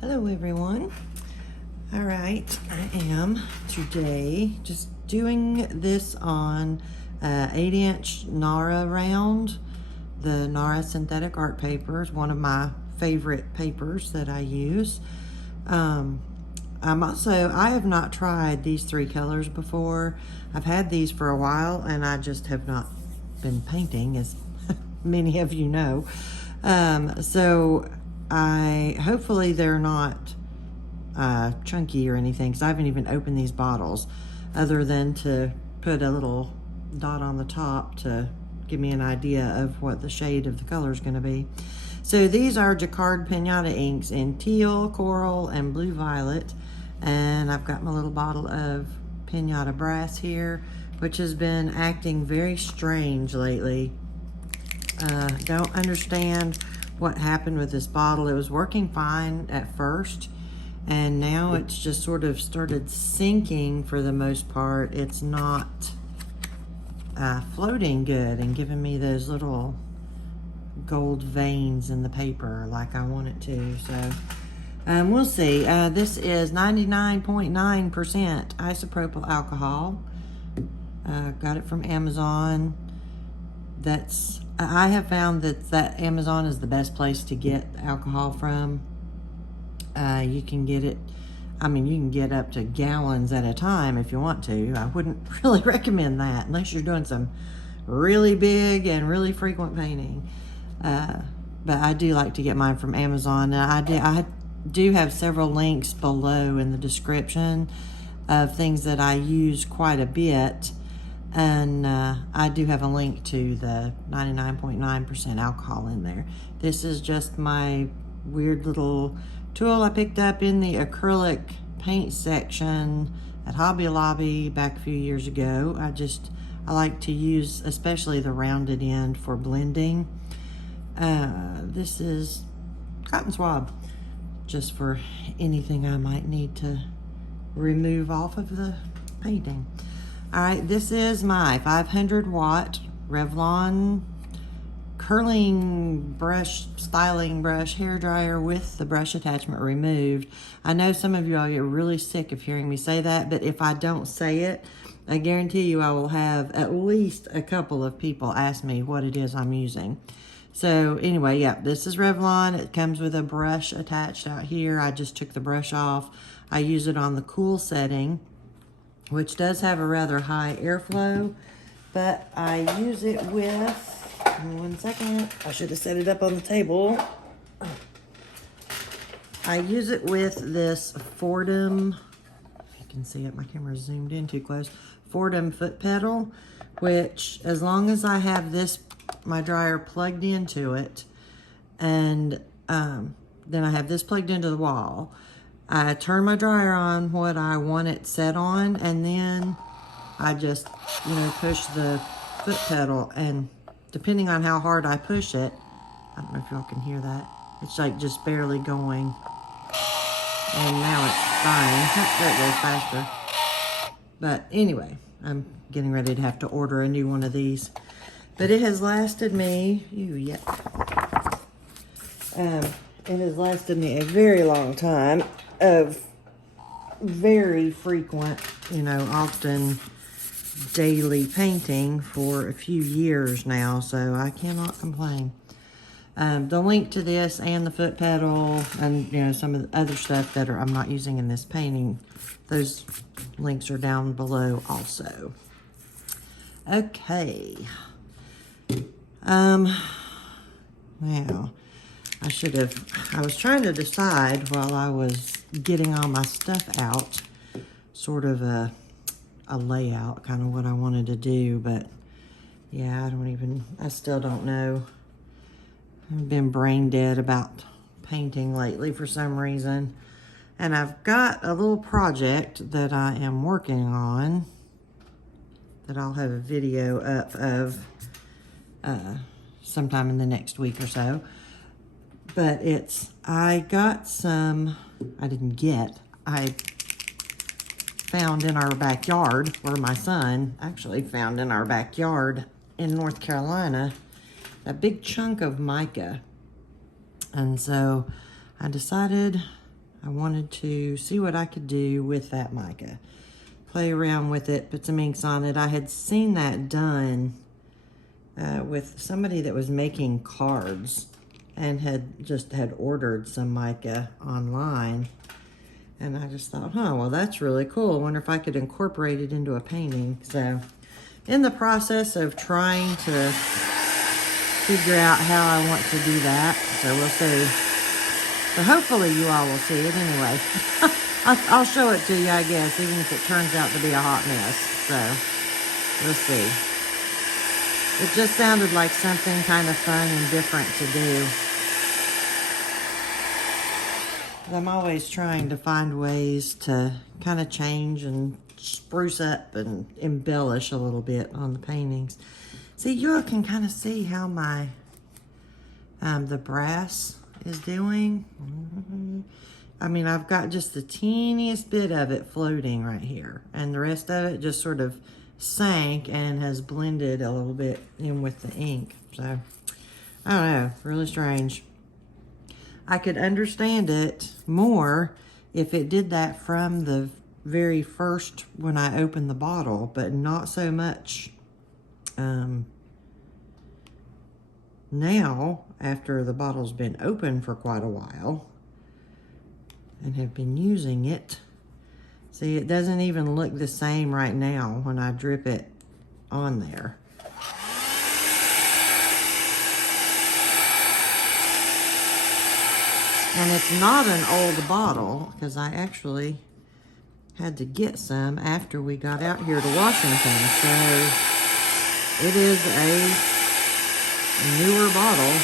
Hello everyone. All right, I am today just doing this on 8-inch NARA round. The NARA Synthetic Art Paper is one of my favorite papers that I use. I have not tried these three colors before. I've had these for a while and I just have not been painting, as many of you know. Hopefully they're not chunky or anything, because I haven't even opened these bottles other than to put a little dot on the top to give me an idea of what the shade of the color is going to be. So these are Jacquard Pinata inks in teal, coral, and blue violet. And I've got my little bottle of Pinata brass here, which has been acting very strange lately. Don't understand what happened with this bottle. It was working fine at first, and now it's just sort of started sinking for the most part. It's not floating good and giving me those little gold veins in the paper like I want it to. So we'll see. This is 99.9% isopropyl alcohol. Got it from Amazon. I have found that Amazon is the best place to get alcohol from. You can get it, you can get up to gallons at a time if you want to. I wouldn't really recommend that unless you're doing some really big and really frequent painting. But I do like to get mine from Amazon. I do have several links below in the description of things that I use quite a bit. And I do have a link to the 99.9% alcohol in there. This is just my weird little tool I picked up in the acrylic paint section at Hobby Lobby back a few years ago. I like to use especially the rounded end for blending. This is cotton swab, just for anything I might need to remove off of the painting. All right, this is my 500 watt Revlon curling brush, styling brush, hair dryer with the brush attachment removed. I know some of you all get really sick of hearing me say that, but if I don't say it, I guarantee you I will have at least a couple of people ask me what it is I'm using. So anyway, yeah, this is Revlon. It comes with a brush attached out here. I just took the brush off. I use it on the cool setting, which does have a rather high airflow, but I use it with, give me 1 second, I should have set it up on the table. I use it with this Foredom, you can see it, my camera's zoomed in too close, Foredom foot pedal, which as long as I have my dryer plugged into it, and then I have this plugged into the wall, I turn my dryer on what I want it set on, and then I just, push the foot pedal, and depending on how hard I push it, I don't know if y'all can hear that, it's like just barely going, and now it's fine. There it goes faster. But anyway, I'm getting ready to have to order a new one of these. But it has lasted me, it has lasted me a very long time of very frequent, often daily painting for a few years now, so I cannot complain. The link to this and the foot pedal and, some of the other stuff that I'm not using in this painting, those links are down below also. Okay. Now, I was trying to decide while I was getting all my stuff out, sort of a layout, kind of what I wanted to do, but yeah, I still don't know. I've been brain dead about painting lately for some reason. And I've got a little project that I am working on that I'll have a video up of sometime in the next week or so. But I found in our backyard, or my son actually found in our backyard in North Carolina, a big chunk of mica. And so I decided I wanted to see what I could do with that mica. Play around with it, put some inks on it. I had seen that done with somebody that was making cards and had ordered some mica online. And I just thought, well, that's really cool. I wonder if I could incorporate it into a painting. So in the process of trying to figure out how I want to do that. So we'll see. So hopefully you all will see it anyway. I'll show it to you, I guess, even if it turns out to be a hot mess. So we'll see. It just sounded like something kind of fun and different to do. I'm always trying to find ways to kind of change and spruce up and embellish a little bit on the paintings. See, you all can kind of see how my the brass is doing. I mean, I've got just the teeniest bit of it floating right here, and the rest of it just sort of sank and has blended a little bit in with the ink. So I don't know, really strange. I could understand it more if it did that from the very first when I opened the bottle, but not so much now after the bottle's been open for quite a while and have been using it. See, it doesn't even look the same right now when I drip it on there. And it's not an old bottle, because I actually had to get some after we got out here to Washington. So it is a newer bottle.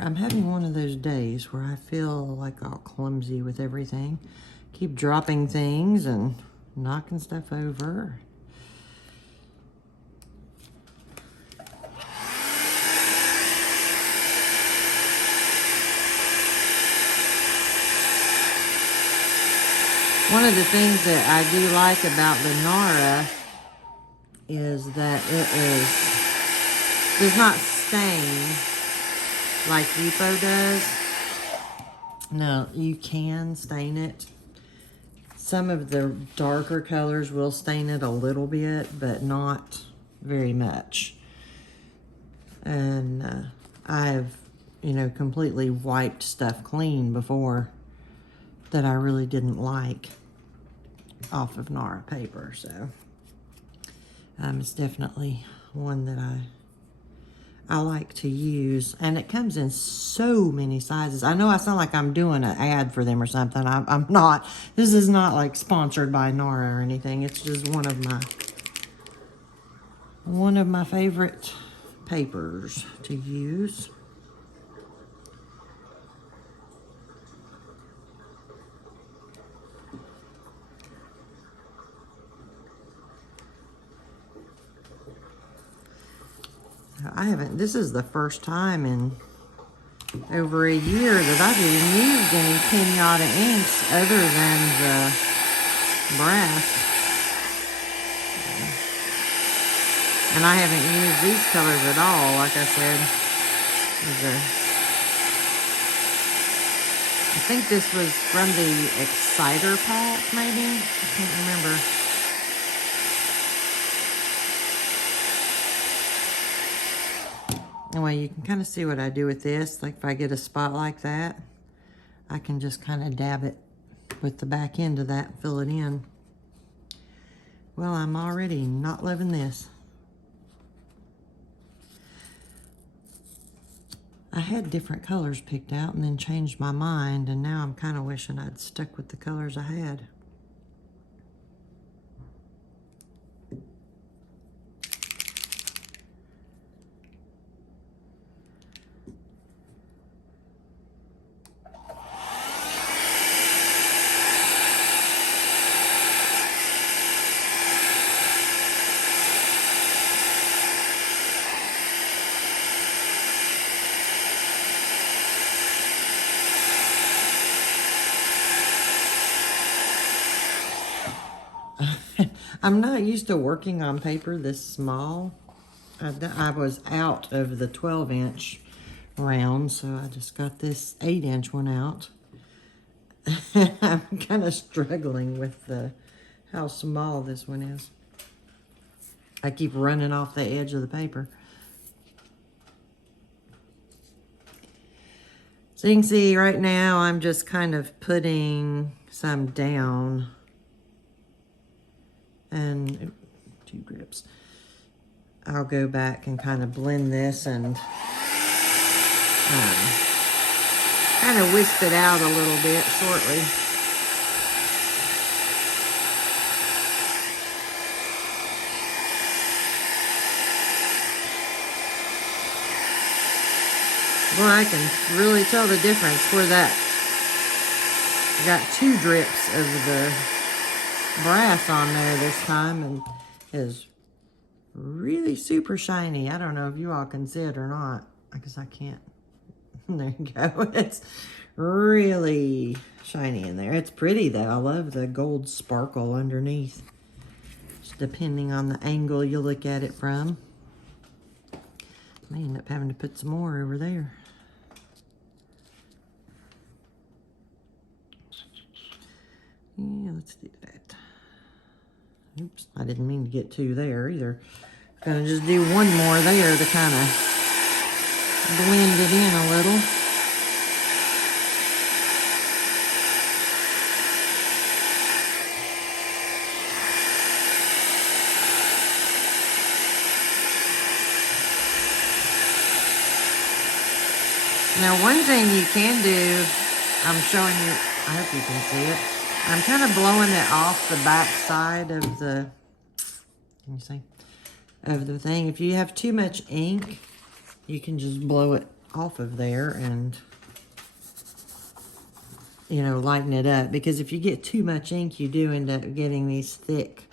I'm having one of those days where I feel like all clumsy with everything. Keep dropping things and knocking stuff over. One of the things that I do like about the NARA is that it does not stain like Repo does. No, you can stain it. Some of the darker colors will stain it a little bit, but not very much. And I've, completely wiped stuff clean before that I really didn't like off of NARA paper. So it's definitely one that I like to use, and it comes in so many sizes. I know I sound like I'm doing an ad for them or something. I'm not. This is not like sponsored by NARA or anything. It's just one of my favorite papers to use. This is the first time in over a year that I've even used any Pinata inks other than the brass. And I haven't used these colors at all, like I said. I think this was from the Exciter pack, maybe? I can't remember. Anyway, you can kind of see what I do with this. Like if I get a spot like that, I can just kind of dab it with the back end of that, fill it in. Well, I'm already not loving this. I had different colors picked out and then changed my mind, and now I'm kind of wishing I'd stuck with the colors I had. I'm not used to working on paper this small. I was out of the 12-inch round, so I just got this 8-inch one out. I'm kind of struggling with how small this one is. I keep running off the edge of the paper. So you can see right now I'm just kind of putting some down. And 2 grips. I'll go back and kind of blend this and kind of wisp it out a little bit shortly. Well, I can really tell the difference for that. I got 2 drips of the brass on there this time, and is really super shiny. I don't know if you all can see it or not, because I can't. There you go. It's really shiny in there. It's pretty though. I love the gold sparkle underneath. Just depending on the angle you look at it from. I may end up having to put some more over there. Yeah, let's do that. Oops, I didn't mean to get 2 there either. Gonna just do 1 more there to kind of blend it in a little. Now, one thing you can do, I'm showing you, I hope you can see it. I'm kind of blowing it off the back side of the, can you see, of the thing. If you have too much ink, you can just blow it off of there and, you know, lighten it up. Because if you get too much ink, you do end up getting these thick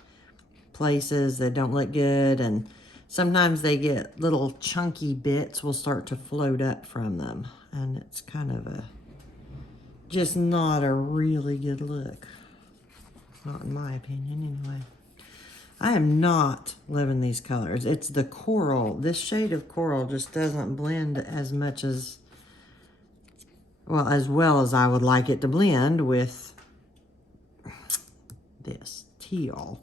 places that don't look good. And sometimes they get little chunky bits will start to float up from them. And it's kind of a, just not a really good look. Not in my opinion, anyway. I am not loving these colors. It's the coral. This shade of coral just doesn't blend as much as, well as I would like it to blend with this teal.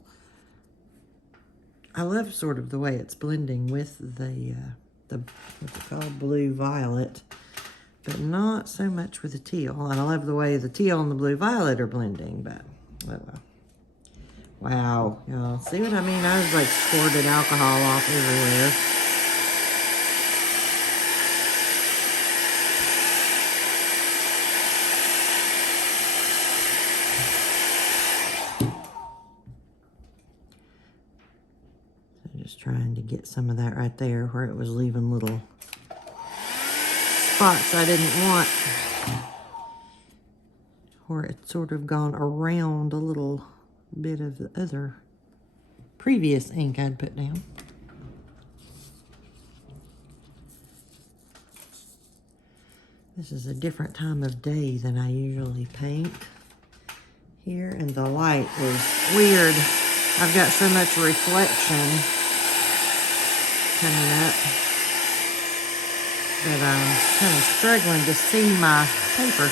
I love sort of the way it's blending with the what's called blue violet, but not so much with the teal. And I love the way the teal and the blue violet are blending, but oh well. Wow, y'all, see what I mean? I was like squirted alcohol off everywhere. So just trying to get some of that right there where it was leaving little spots I didn't want. Where it's sort of gone around a little bit of the other previous ink I'd put down. This is a different time of day than I usually paint here, and the light is weird. I've got so much reflection coming up that I'm kind of struggling to see my paper.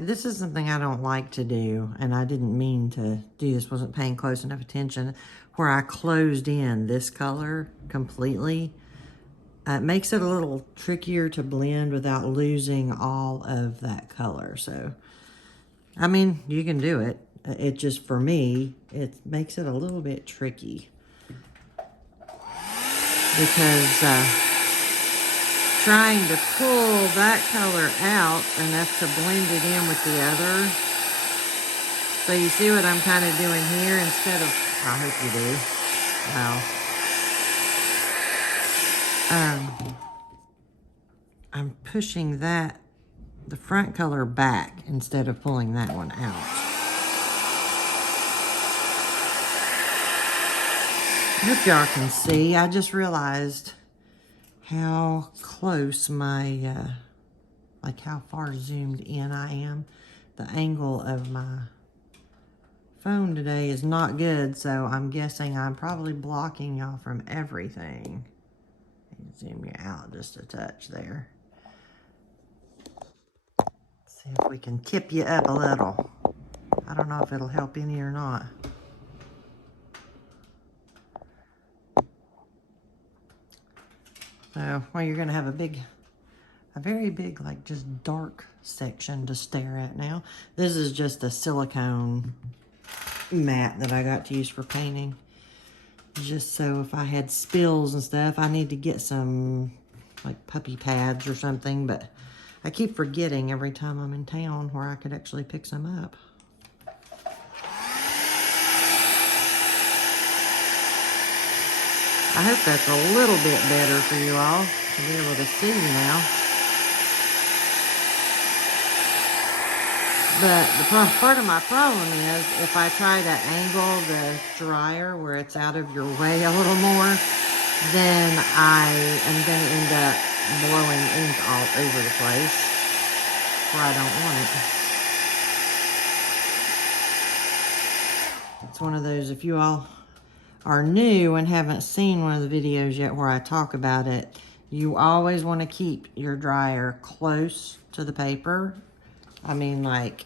This is something I don't like to do, and I didn't mean to do this, wasn't paying close enough attention, where I closed in this color completely. It makes it a little trickier to blend without losing all of that color. So, I mean, you can do it. It just, for me, it makes it a little bit tricky. Because trying to pull that color out enough to blend it in with the other. So you see what I'm kind of doing here instead of, I hope you do. Wow. I'm pushing the front color back instead of pulling that one out. I hope y'all can see. I just realized how close my, like how far zoomed in I am. The angle of my phone today is not good, so I'm guessing I'm probably blocking y'all from everything. Zoom you out just a touch there. See if we can tip you up a little. I don't know if it'll help any or not. So, well, you're gonna have a very big, like just dark section to stare at now. This is just a silicone mat that I got to use for painting. Just so if I had spills and stuff, I need to get some like puppy pads or something, but I keep forgetting every time I'm in town where I could actually pick some up. I hope that's a little bit better for you all to be able to see now. But part of my problem is if I try to angle the dryer where it's out of your way a little more, then I am going to end up blowing ink all over the place where I don't want it. It's one of those, if you all are new and haven't seen one of the videos yet where I talk about it, you always want to keep your dryer close to the paper. I mean, like,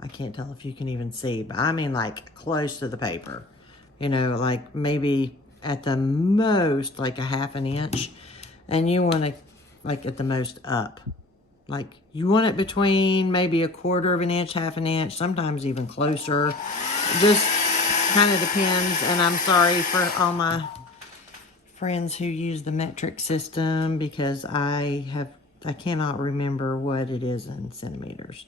I can't tell if you can even see, but I mean like close to the paper. You know, like maybe at the most like a ½ an inch. And you want to, like at the most up. Like you want it between maybe $1/4 of an inch, ½ an inch, sometimes even closer. Just kind of depends. And I'm sorry for all my friends who use the metric system because I cannot remember what it is in centimeters.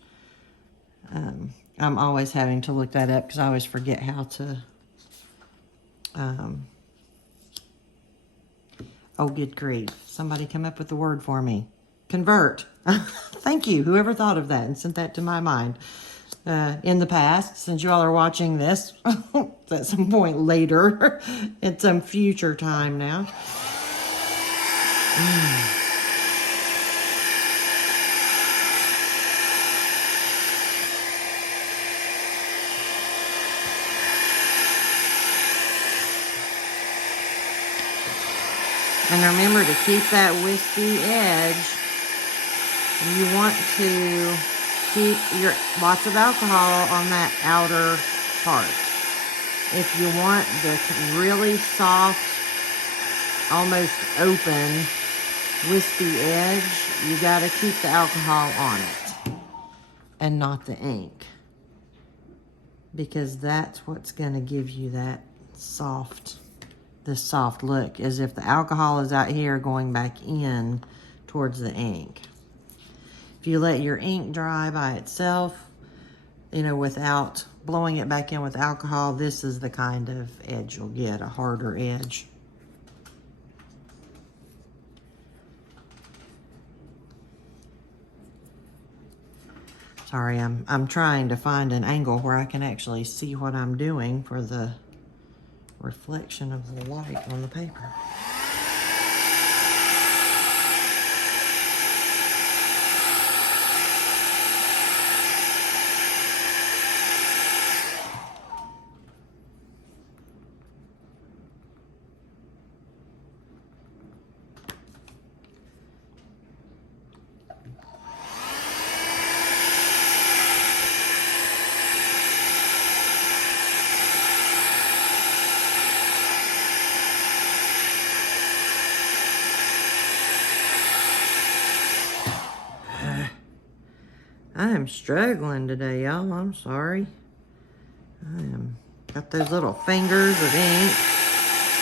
I'm always having to look that up because I always forget how to, oh, good grief. Somebody come up with the word for me. Convert. Thank you, whoever thought of that and sent that to my mind. In the past, since you all are watching this at some point later, at some future time now. And remember to keep that wispy edge. You want to keep lots of alcohol on that outer part. If you want the really soft, almost open, wispy edge, you got to keep the alcohol on it and not the ink. Because that's what's going to give you that soft, this soft look, as if the alcohol is out here going back in towards the ink. If you let your ink dry by itself, you know, without blowing it back in with alcohol, this is the kind of edge you'll get, a harder edge. Sorry, I'm trying to find an angle where I can actually see what I'm doing for the reflection of the light on the paper. I am struggling today, y'all. I'm sorry. Got those little fingers of ink.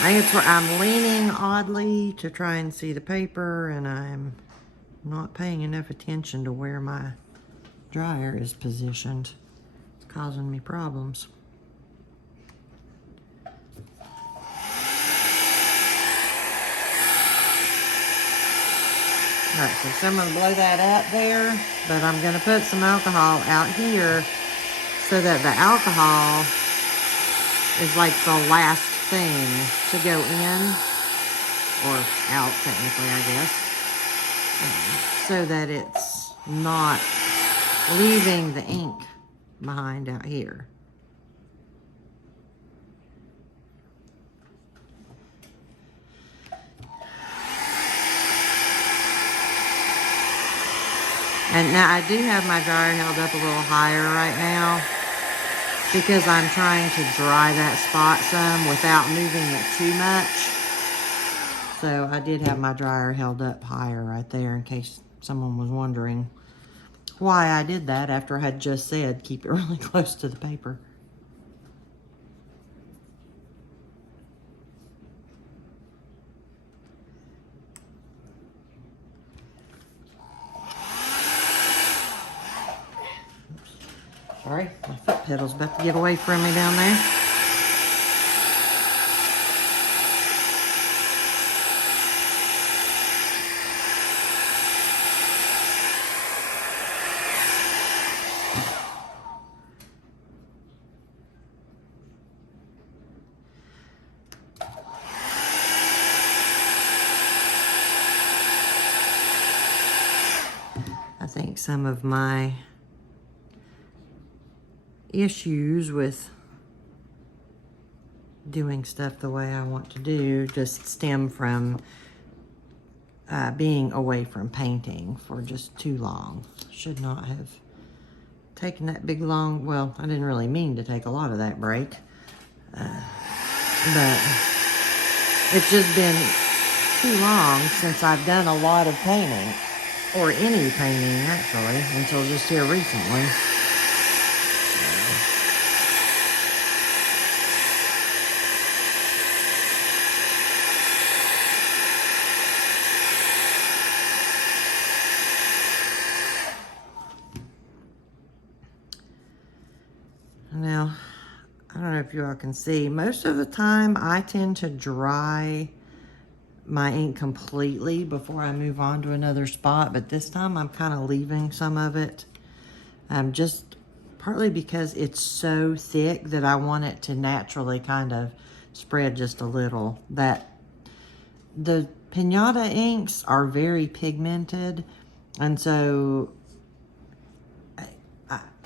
I think it's where I'm leaning oddly to try and see the paper, and I'm not paying enough attention to where my dryer is positioned. It's causing me problems. Alright, so I'm going to blow that out there, but I'm going to put some alcohol out here so that the alcohol is like the last thing to go in, or out technically, I guess, so that it's not leaving the ink behind out here. And now I do have my dryer held up a little higher right now because I'm trying to dry that spot some without moving it too much. So I did have my dryer held up higher right there in case someone was wondering why I did that after I had just said keep it really close to the paper. Sorry, my foot pedal's about to get away from me down there. I think some of my issues with doing stuff the way I want to do just stem from being away from painting for just too long. Should not have taken that big long, well, I didn't really mean to take a lot of that break, but it's just been too long since I've done a lot of painting, or any painting actually, until just here recently. Now, I don't know if you all can see, most of the time I tend to dry my ink completely before I move on to another spot, but this time I'm kind of leaving some of it, just partly because it's so thick that I want it to naturally kind of spread just a little. That the Pinata inks are very pigmented, and so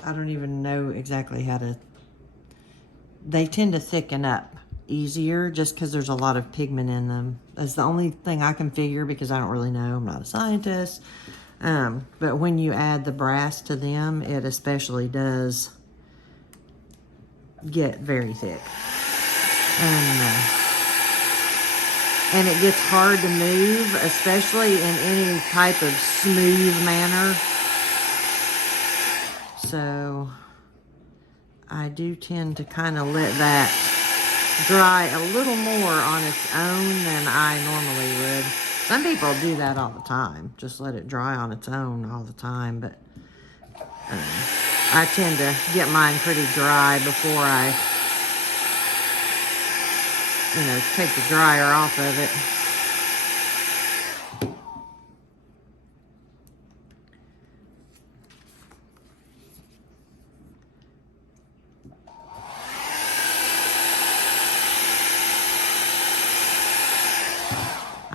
I don't even know exactly how to, they tend to thicken up easier just because there's a lot of pigment in them. That's the only thing I can figure because I don't really know, I'm not a scientist. But when you add the brass to them, it especially does get very thick. And it gets hard to move, especially in any type of smooth manner. So I do tend to kind of let that dry a little more on its own than I normally would. Some people do that all the time, just let it dry on its own all the time, but I tend to get mine pretty dry before I, take the dryer off of it.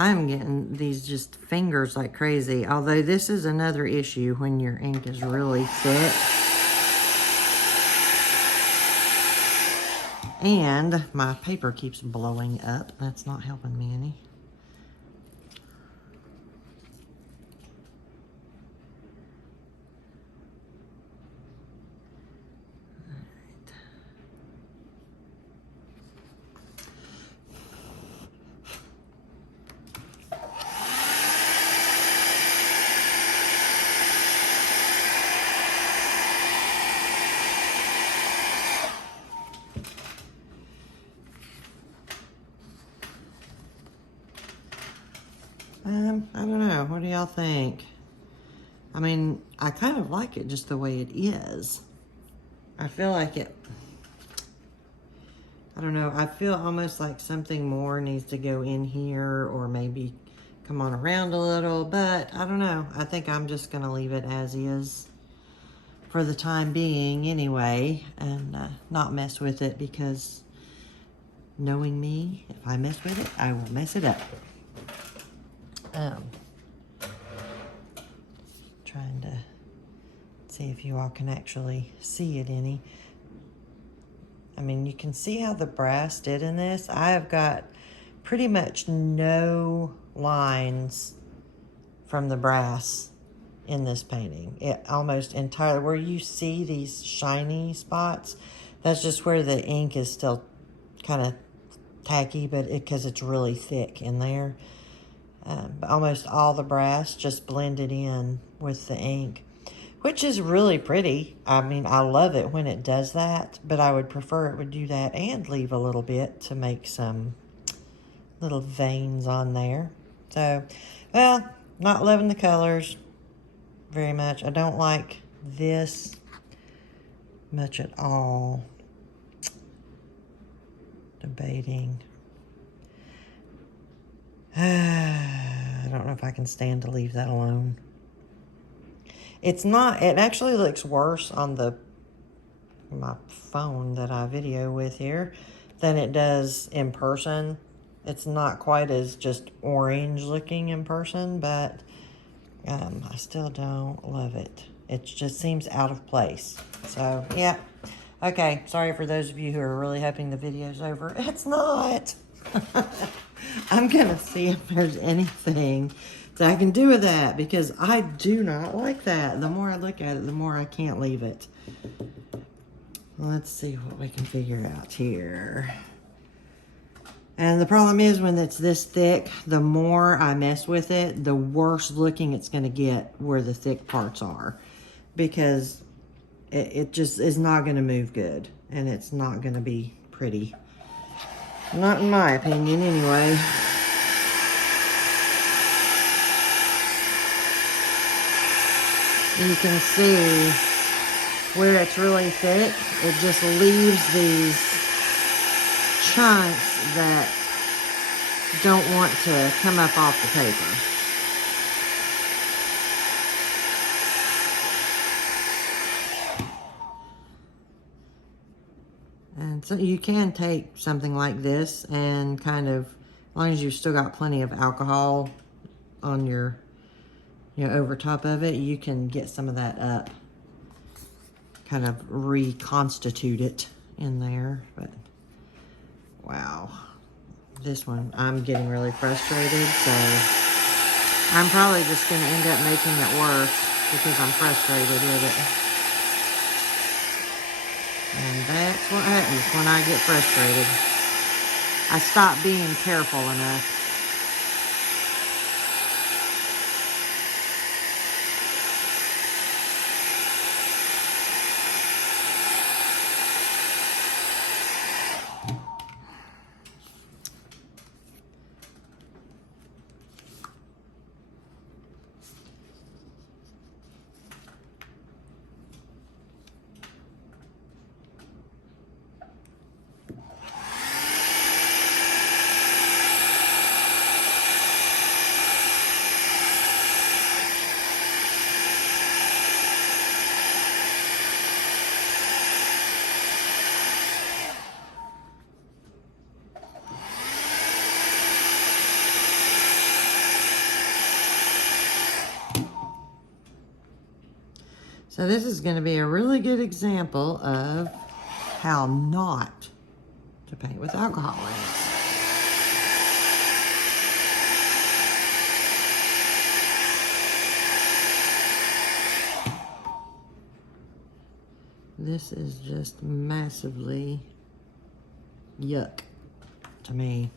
I'm getting these just fingers like crazy, although this is another issue when your ink is really thick. And my paper keeps blowing up. That's not helping me any. I don't know. What do y'all think? I mean, I kind of like it just the way it is. I feel like it, I don't know. I feel almost like something more needs to go in here or maybe come on around a little, but I don't know. I think I'm just going to leave it as is for the time being anyway, and not mess with it, because knowing me, if I mess with it, I will mess it up. Trying to see if you all can actually see it any. I mean, you can see how the brass did in this. I have got pretty much no lines from the brass in this painting. It almost entirely, where you see these shiny spots, that's just where the ink is still kind of tacky, but because it's really thick in there. But almost all the brass just blended in with the ink, which is really pretty. I mean, I love it when it does that, but I would prefer it would do that and leave a little bit to make some little veins on there. So, well, not loving the colors very much. I don't like this much at all. Debating. I don't know if I can stand to leave that alone. It's not, it actually looks worse on my phone that I video with here than it does in person. It's not quite as just orange looking in person, but I still don't love it. It just seems out of place. So, yeah. Okay, sorry for those of you who are really hoping the video's over. It's not. I'm going to see if there's anything that I can do with that, because I do not like that. The more I look at it, the more I can't leave it. Let's see what we can figure out here. And the problem is, when it's this thick, the more I mess with it, the worse looking it's going to get where the thick parts are, because it just is not going to move good, and it's not going to be pretty. Not in my opinion, anyway. You can see where it's really thick, it just leaves these chunks that don't want to come up off the paper. And so you can take something like this and kind of, as long as you've still got plenty of alcohol on your, over top of it, you can get some of that up, kind of reconstitute it in there. But wow, this one, I'm getting really frustrated, so I'm probably just going to end up making it worse because I'm frustrated with it. And that's what happens when I get frustrated. I stop being careful enough. So this is going to be a really good example of how not to paint with alcohol inks. This is just massively yuck to me.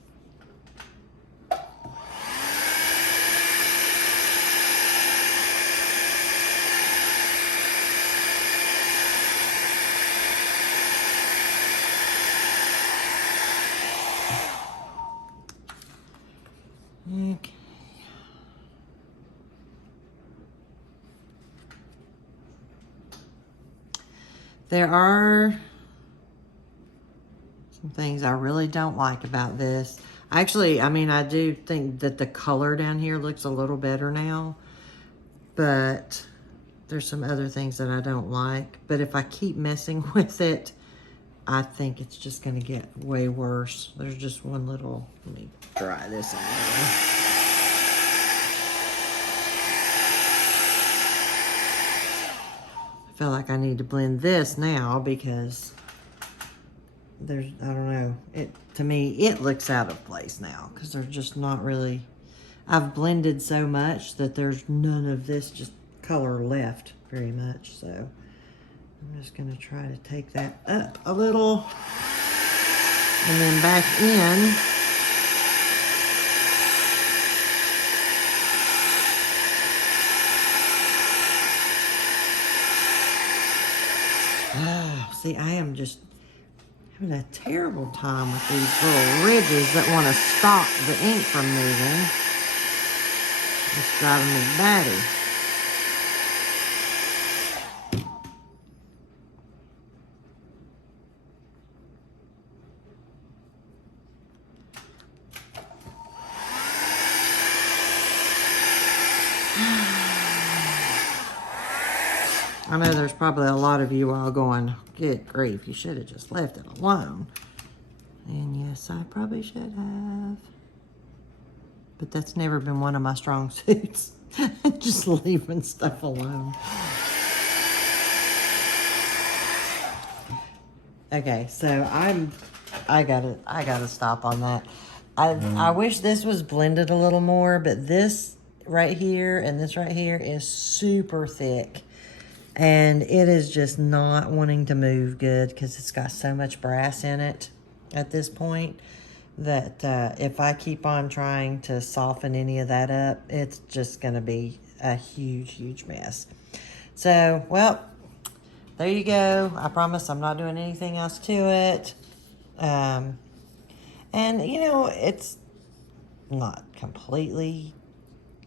Okay. There are some things I really don't like about this. Actually, I mean, I do think that the color down here looks a little better now, but there's some other things that I don't like. But if I keep messing with it, I think it's just gonna get way worse. There's just one little, let me dry this on. I feel like I need to blend this now because there's, I don't know, to me, it looks out of place now because there's just not really, I've blended so much that there's none of this just color left very much. So I'm just gonna try to take that up a little and then back in. Oh, see, I am just having a terrible time with these little ridges that want to stop the ink from moving. It's driving me batty. I know there's probably a lot of you all going, good grief, you should have just left it alone. And yes, I probably should have. But that's never been one of my strong suits. Just leaving stuff alone. Okay, so I gotta stop on that. I wish this was blended a little more, but this right here and this right here is super thick. And it is just not wanting to move good because it's got so much brass in it at this point that if I keep on trying to soften any of that up, it's just going to be a huge, huge mess. So, well, there you go. I promise I'm not doing anything else to it. And, you know, it's not completely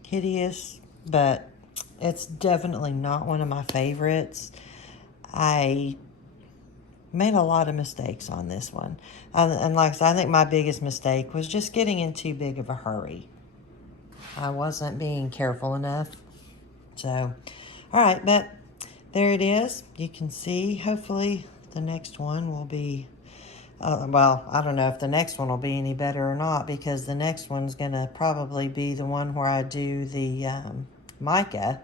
hideous, but it's definitely not one of my favorites. I made a lot of mistakes on this one. And like I said, I think my biggest mistake was just getting in too big of a hurry. I wasn't being careful enough. So, all right, but there it is. You can see, hopefully the next one will be, well, I don't know if the next one will be any better or not, because the next one's going to probably be the one where I do the mica,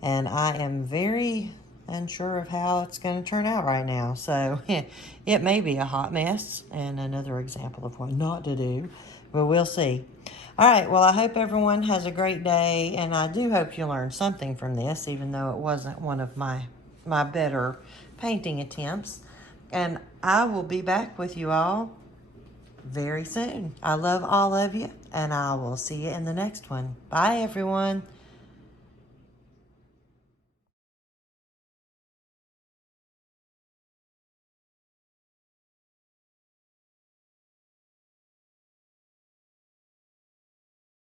and I am very unsure of how it's going to turn out right now. So it may be a hot mess and another example of what not to do, but we'll see. All right, well, I hope everyone has a great day, and I do hope you learned something from this, even though it wasn't one of my better painting attempts. And I will be back with you all very soon. I love all of you, and I will see you in the next one. Bye, everyone.